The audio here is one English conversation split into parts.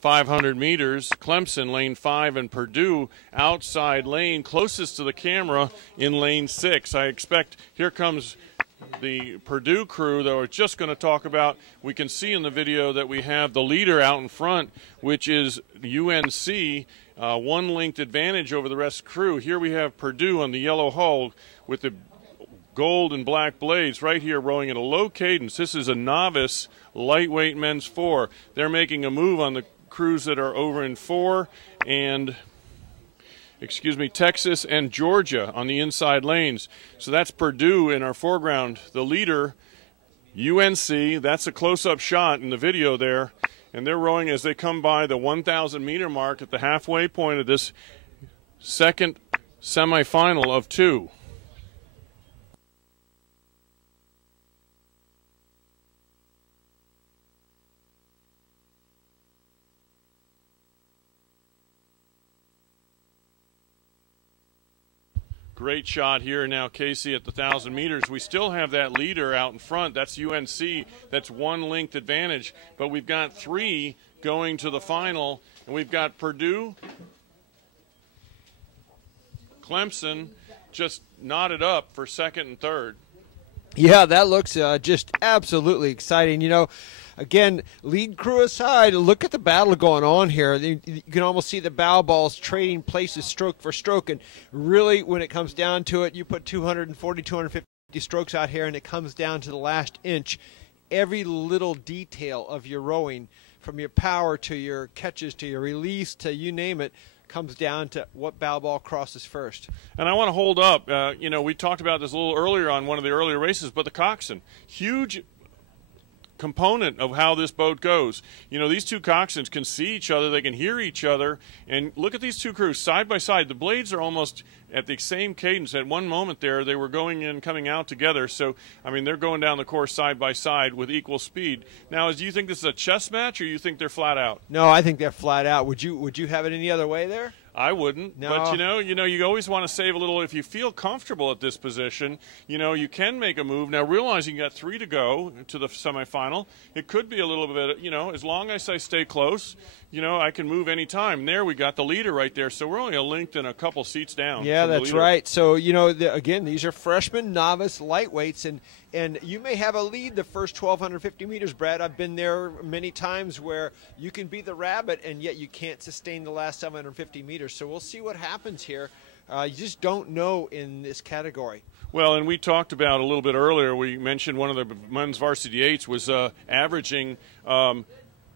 500 meters. Clemson, lane 5, and Purdue, outside lane, closest to the camera in lane 6. I expect here comes the Purdue crew that we're just going to talk about. We can see in the video that we have the leader out in front, which is UNC, one linked advantage over the rest of the crew. Here we have Purdue on the yellow hull with the gold and black blades right here rowing at a low cadence. This is a novice lightweight men's 4. They're making a move on the crews that are over in 4 and Texas and Georgia on the inside lanes. So that's Purdue in our foreground. The leader, UNC, that's a close-up shot in the video there. And they're rowing as they come by the 1,000 meter mark at the halfway point of this second semifinal of 2. Great shot here now, Casey, at the 1,000 meters. We still have that leader out in front. That's UNC. That's one linked advantage. But we've got 3 going to the final. And we've got Purdue, Clemson just knotted up for second and third. Yeah, that looks just absolutely exciting. You know, again, lead crew aside, look at the battle going on here. You can almost see the bow balls trading places stroke for stroke. And really, when it comes down to it, you put 240, 250 strokes out here, and it comes down to the last inch. Every little detail of your rowing, from your power to your catches to your release to you name it, comes down to what bow ball crosses first. And I want to hold up, you know, we talked about this a little earlier on one of the earlier races, but the coxswain, huge component of how this boat goes. You know, these two coxswains can see each other, they can hear each other, and look at these two crews side by side. The blades are almost at the same cadence. At one moment there, they were going in, coming out together. So, I mean, they're going down the course side by side with equal speed. Now, do you think this is a chess match, or you think they're flat out? No, I think they're flat out. Would you have it any other way there? I wouldn't, no. But you always want to save a little. If you feel comfortable at this position, you can make a move. Now, realizing you got 3 to go to the semifinal, it could be a little bit, as long as I stay close, I can move any time. There we got the leader right there, so we're only a length and a couple seats down. Yeah, that's right. So, again, these are freshman, novice, lightweights, and you may have a lead the first 1,250 meters, Brad. I've been there many times where you can be the rabbit, and yet you can't sustain the last 750 meters. So we'll see what happens here. You just don't know in this category. Well, and we talked about a little bit earlier, we mentioned one of the men's varsity 8s was averaging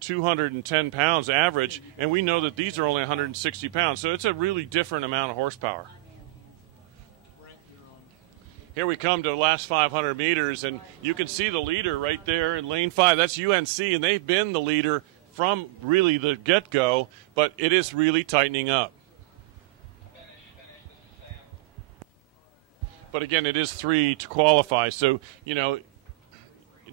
210 pounds average, and we know that these are only 160 pounds. So it's a really different amount of horsepower. Here we come to the last 500 meters, and you can see the leader right there in lane 5. That's UNC, and they've been the leader from really the get-go, but it is really tightening up. But again, it is 3 to qualify, so,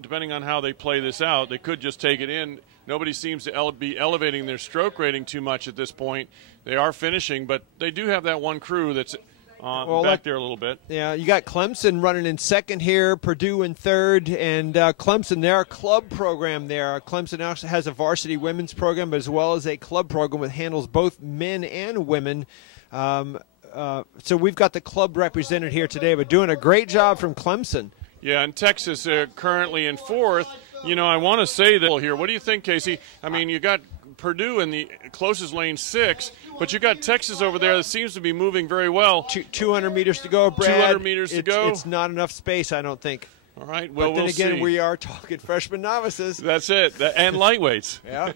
depending on how they play this out, they could just take it in. Nobody seems to be elevating their stroke rating too much at this point. They are finishing, but they do have that one crew that's back there a little bit. Yeah, you got Clemson running in second here, Purdue in third, and Clemson, they're a club program there. Clemson also has a varsity women's program, but as well as a club program that handles both men and women. So we've got the club represented here today, but doing a great job from Clemson. Yeah, and Texas currently in 4th. I want to say that here. What do you think, Casey? I mean, you got Purdue in the closest lane 6, but you got Texas over there that seems to be moving very well. 200 meters to go, Brad. 200 meters to go. It's not enough space, I don't think. All right, well, but then we'll again, see. We are talking freshman novices. That's it, and lightweights. Yeah.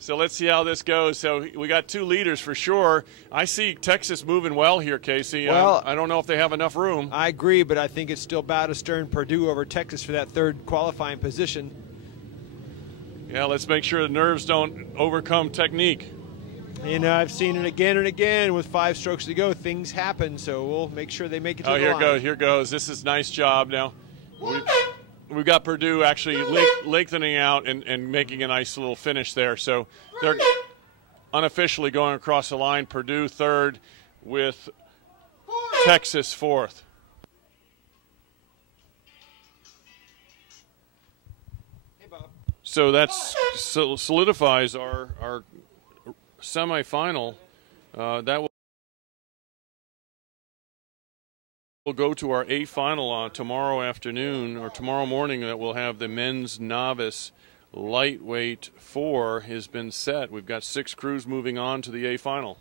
So let's see how this goes. So we got 2 leaders for sure. I see Texas moving well here, Casey. Well, I don't know if they have enough room. I agree, but I think it's still bow to stern Purdue over Texas for that 3rd qualifying position. Yeah, let's make sure the nerves don't overcome technique. I've seen it again and again with 5 strokes to go. Things happen, so we'll make sure they make it to the line. Here goes. This is a nice job now. We've got Purdue actually lengthening out and making a nice little finish there. So they're unofficially going across the line. Purdue 3rd with Texas 4th. So that solidifies our semifinal. That will go to our A final tomorrow afternoon or tomorrow morning. That we'll have the men's novice lightweight 4 has been set. We've got 6 crews moving on to the A final.